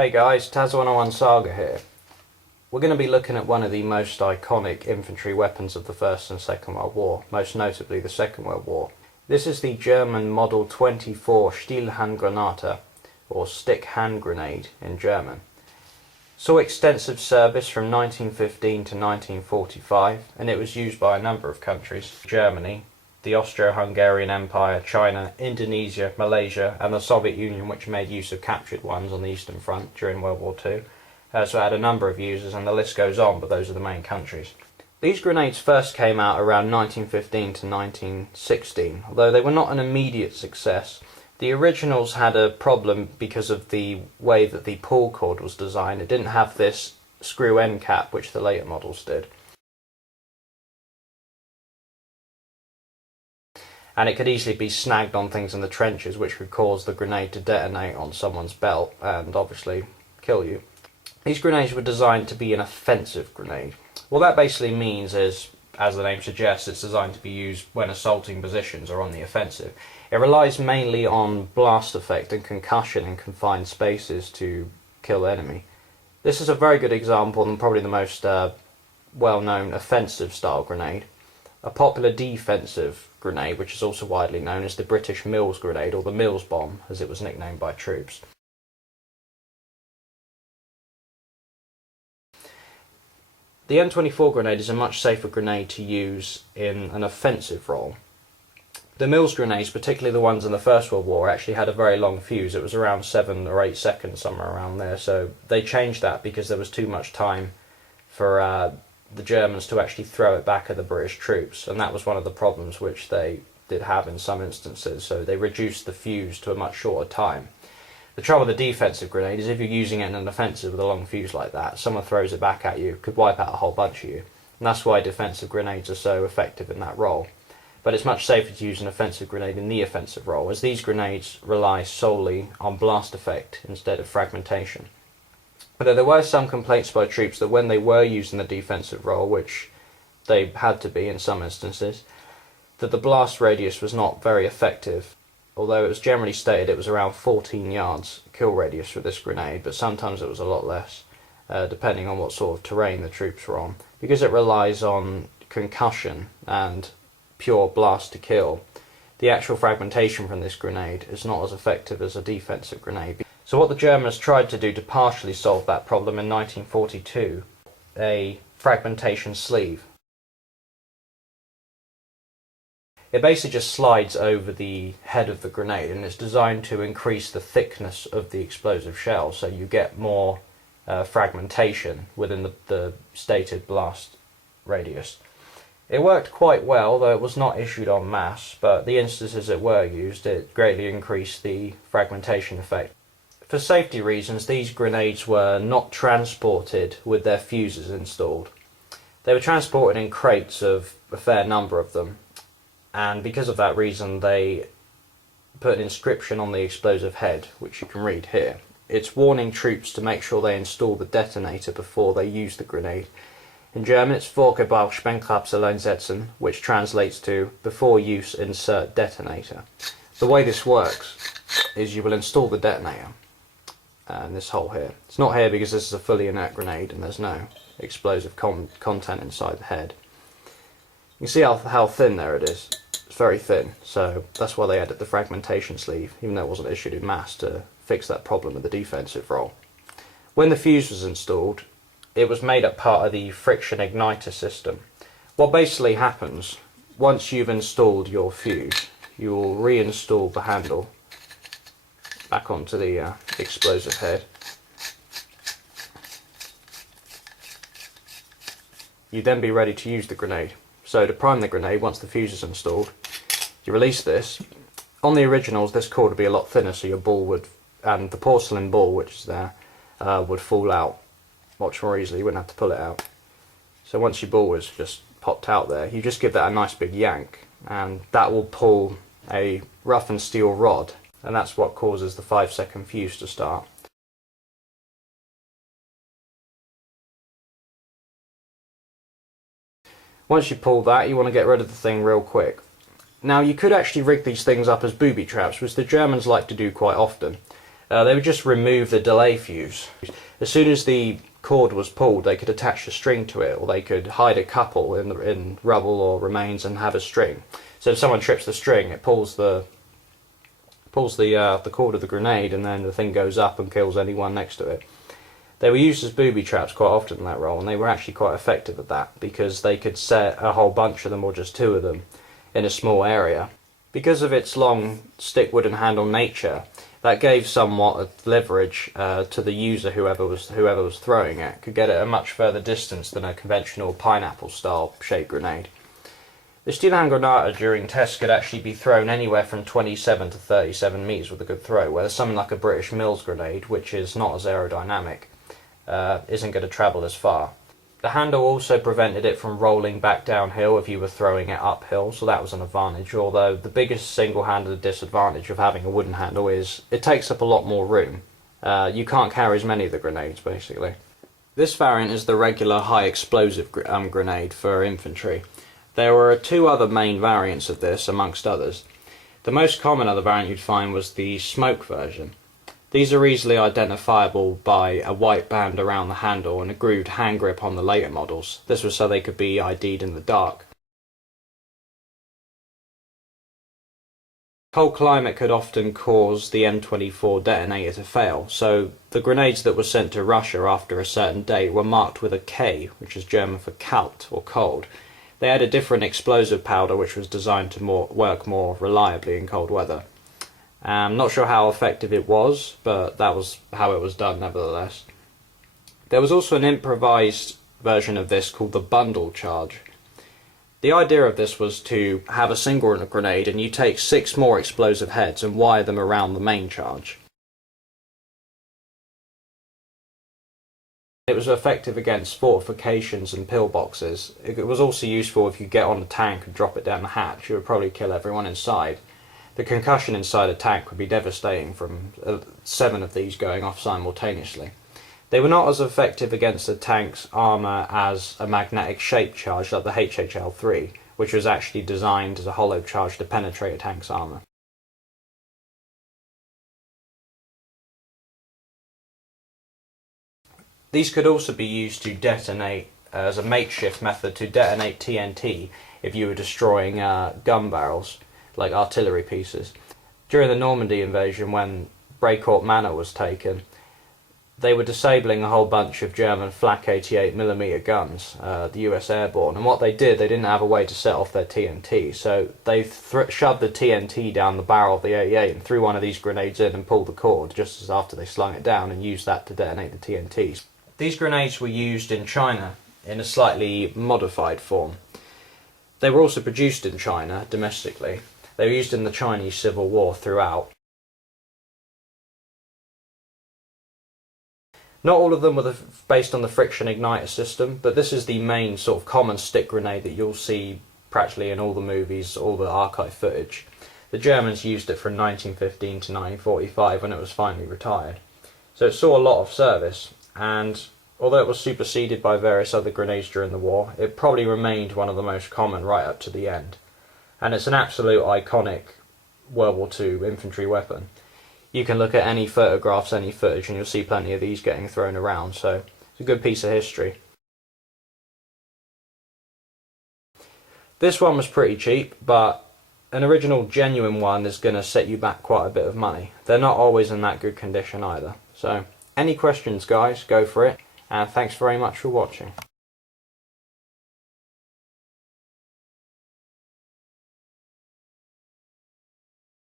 Hey guys, Taz101 Saga here. We're going to be looking at one of the most iconic infantry weapons of the First and Second World War, most notably the Second World War. This is the German Model 24 Stielhandgranate, or stick hand grenade in German. Saw extensive service from 1915 to 1945, and it was used by a number of countries: Germany, the Austro-Hungarian Empire, China, Indonesia, Malaysia, and the Soviet Union, which made use of captured ones on the Eastern Front during World War II. So it had a number of users, and the list goes on, but those are the main countries. These grenades first came out around 1915 to 1916, although they were not an immediate success. The originals had a problem because of the way that the pull cord was designed. It didn't have this screw end cap, which the later models did. And it could easily be snagged on things in the trenches, which could cause the grenade to detonate on someone's belt and obviously kill you. These grenades were designed to be an offensive grenade. What that basically means is, as the name suggests, it's designed to be used when assaulting positions or on the offensive. It relies mainly on blast effect and concussion in confined spaces to kill the enemy. This is a very good example and probably the most well-known offensive style grenade. A popular defensive grenade, which is also widely known as the British Mills grenade, or the Mills bomb, as it was nicknamed by troops. The M24 grenade is a much safer grenade to use in an offensive role. The Mills grenades, particularly the ones in the First World War, actually had a very long fuse. It was around 7 or 8 seconds, somewhere around there, so they changed that because there was too much time for the Germans to actually throw it back at the British troops, and that was one of the problems which they did have in some instances, so they reduced the fuse to a much shorter time. The trouble with the defensive grenade is if you're using it in an offensive with a long fuse like that, someone throws it back at you, could wipe out a whole bunch of you, and that's why defensive grenades are so effective in that role. But it's much safer to use an offensive grenade in the offensive role, as these grenades rely solely on blast effect instead of fragmentation. Although there were some complaints by troops that when they were used in the defensive role, which they had to be in some instances, that the blast radius was not very effective. Although it was generally stated it was around 14 yards kill radius for this grenade, but sometimes it was a lot less, depending on what sort of terrain the troops were on. Because it relies on concussion and pure blast to kill, the actual fragmentation from this grenade is not as effective as a defensive grenade. So what the Germans tried to do to partially solve that problem in 1942, a fragmentation sleeve. It basically just slides over the head of the grenade, and it's designed to increase the thickness of the explosive shell, so you get more fragmentation within the stated blast radius. It worked quite well, though it was not issued en masse, but the instances it were used, it greatly increased the fragmentation effect. For safety reasons, these grenades were not transported with their fuses installed. They were transported in crates of a fair number of them, and because of that reason they put an inscription on the explosive head, which you can read here. It's warning troops to make sure they install the detonator before they use the grenade. In German it's Vor Gebrauch Sprengkapsel einsetzen, which translates to before use insert detonator. The way this works is you will install the detonator in this hole here. It's not here because this is a fully inert grenade and there's no explosive content inside the head. You can see how thin there it is. It's very thin, so that's why they added the fragmentation sleeve, even though it wasn't issued in mass, to fix that problem with the defensive role. When the fuse was installed, it was made up part of the friction igniter system. What basically happens, once you've installed your fuse, you will reinstall the handle back onto the explosive head. You'd then be ready to use the grenade. So to prime the grenade, once the fuse is installed, you release this. On the originals this cord would be a lot thinner, so your ball would, and the porcelain ball which is there, would fall out much more easily. You wouldn't have to pull it out. So once your ball was just popped out there, you just give that a nice big yank, and that will pull a roughened steel rod, and that's what causes the 5-second fuse to start. Once you pull that, you want to get rid of the thing real quick. Now you could actually rig these things up as booby traps, which the Germans like to do quite often. They would just remove the delay fuse. As soon as the cord was pulled, they could attach a string to it, or they could hide a couple in rubble or remains and have a string. So if someone trips the string, it pulls the cord of the grenade, and then the thing goes up and kills anyone next to it. They were used as booby traps quite often in that role, and they were actually quite effective at that, because they could set a whole bunch of them, or just 2 of them, in a small area. Because of its long stick wooden handle nature, that gave somewhat of leverage to the user, whoever was throwing it, could get it a much further distance than a conventional pineapple-style shaped grenade. The Stielhandgranate during tests could actually be thrown anywhere from 27 to 37 metres with a good throw, whereas something like a British Mills grenade, which is not as aerodynamic, isn't going to travel as far. The handle also prevented it from rolling back downhill if you were throwing it uphill, so that was an advantage, although the biggest single-handed disadvantage of having a wooden handle is it takes up a lot more room. You can't carry as many of the grenades, basically. This variant is the regular high explosive grenade for infantry. There were 2 other main variants of this, amongst others. The most common other variant you'd find was the smoke version. These are easily identifiable by a white band around the handle and a grooved hand grip on the later models. This was so they could be ID'd in the dark. Cold climate could often cause the M24 detonator to fail, so the grenades that were sent to Russia after a certain date were marked with a K, which is German for kalt, or cold. They had a different explosive powder which was designed to work more reliably in cold weather. I'm not sure how effective it was, but that was how it was done nevertheless. There was also an improvised version of this called the bundle charge. The idea of this was to have a single grenade and you take 6 more explosive heads and wire them around the main charge. It was effective against fortifications and pillboxes. It was also useful if you get on a tank and drop it down the hatch. It would probably kill everyone inside. The concussion inside a tank would be devastating from 7 of these going off simultaneously. They were not as effective against the tank's armour as a magnetic shape charge like the HHL-3, which was actually designed as a hollow charge to penetrate a tank's armour. These could also be used to detonate as a makeshift method to detonate TNT if you were destroying gun barrels, like artillery pieces. During the Normandy invasion, when Brecourt Manor was taken, they were disabling a whole bunch of German flak 88mm guns, the US Airborne, and what they did, they didn't have a way to set off their TNT, so they shoved the TNT down the barrel of the 88 and threw one of these grenades in and pulled the cord just as after they slung it down, and used that to detonate the TNTs. These grenades were used in China in a slightly modified form. They were also produced in China domestically. They were used in the Chinese Civil War throughout. Not all of them were based on the friction igniter system, but this is the main sort of common stick grenade that you'll see practically in all the movies, all the archive footage. The Germans used it from 1915 to 1945 when it was finally retired. So it saw a lot of service, and although it was superseded by various other grenades during the war, it probably remained one of the most common right up to the end. And it's an absolute iconic World War II infantry weapon. You can look at any photographs, any footage, and you'll see plenty of these getting thrown around, so it's a good piece of history. This one was pretty cheap, but an original genuine one is going to set you back quite a bit of money. They're not always in that good condition either. So, any questions guys, go for it, and thanks very much for watching.